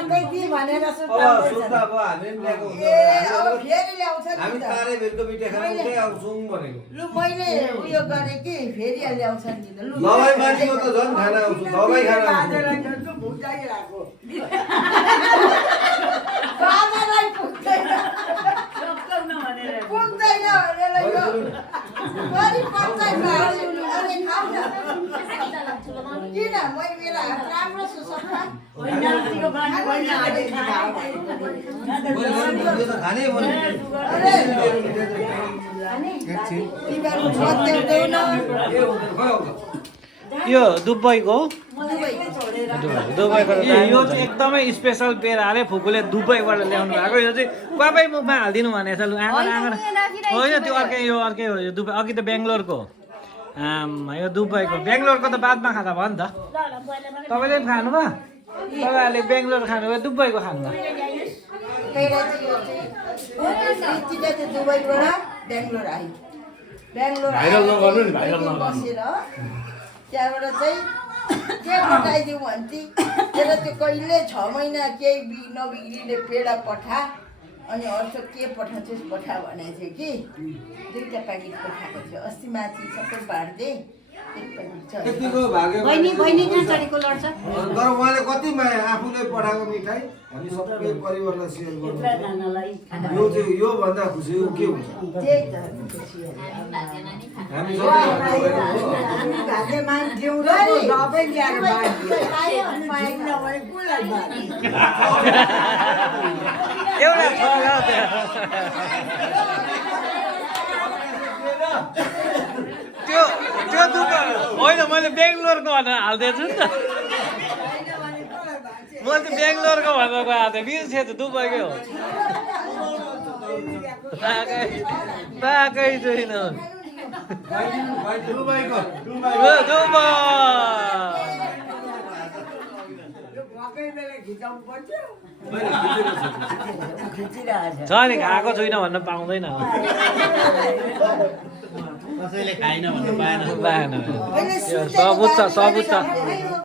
सधैँ दी भनेर अब सुत्ताउँदैछ। सुत्दा अब हामी पनि ल्याएको हुन्छ। अब फेरि ल्याउँछ नि हामी त। तारे भिरको मिठाई खान उतै आउँछौँ भनेको। लु मैले उयो गरेँ कि फेरि ल्याउँछ नि त। लु दबाई मान्छेको त झन् खाना आउँछु, दबाई खाना आउँछु। बाजालाई पुग्दैन पुग्दैन भनेर यो बढी पचाइ पार्यो। अरे खाऊ न। किन मैले मेरो हात राम्रो छ सफा। यो त खानै पर्यो। अरे तिमीहरू बत्याउँदैनौ न। के हुँदैन खोइ आउँछ। यो दुबईको दुबई दुबईको यो चाहिँ एकदमै स्पेसल पेर हाले फुपूले दुबईबाट ल्याउनु भएको यो चाहिँ पापै मुखमा हालिदिनु भनेको छ लु आँगन आँगन होइन त्यो अर्कै यो अर्कै हो यो दुबई अघि त बेङ्गलोरको यो दुबईको बेङ्गलोरको त बादमा खाँदा भयो नि त तपाईँले पनि खानुभयो तपाईँहरूले बेङ्गलोर खानुभयो दुबईको खानुभयो दुबईबाट बेङ्गलोर आयो। बेङ्गलोर भाइरल नगर्नु नि, भाइरल नगर्नु। बसेर त्यहाँबाट चाहिँ के पठाइदिउँ भन्थे त्यसलाई त्यो कहिले 6 महिना केही नबिग्रिने पेडा पठा अनि अर्को के पठाउँछस् पठा भनेको थियो कि 2टा प्याकेट पठाएको थियो। अस्ति माथि सबै बाँड्दै 1 प्याकेट छ। त्यतिको भाग्यो। बहिनी कहाँ चढेको लड्छ? तर उहाँले कति माया आफूले पठाएको मिठाई हामी सबै परिवारलाई सेयर गर्नु। यो चाहिँ यो भन्दा खुसी हो के हुन्छ? त्यही त हामी सबै एउटा छोरा त्यो त्यो दुबई होइन मैले बेङ्गलोरको भनेर हालिदिएको छु नि त म चाहिँ बेङ्गलोरको भनेर गएको थिएँ बिर्सेँ त दुबईकै हो पाएकै छैन दुबईको दुबई छ नि खाएको छुइनँ भन्न पाउँदैन कसैले खाइन भन्नु पाएन सबुत छ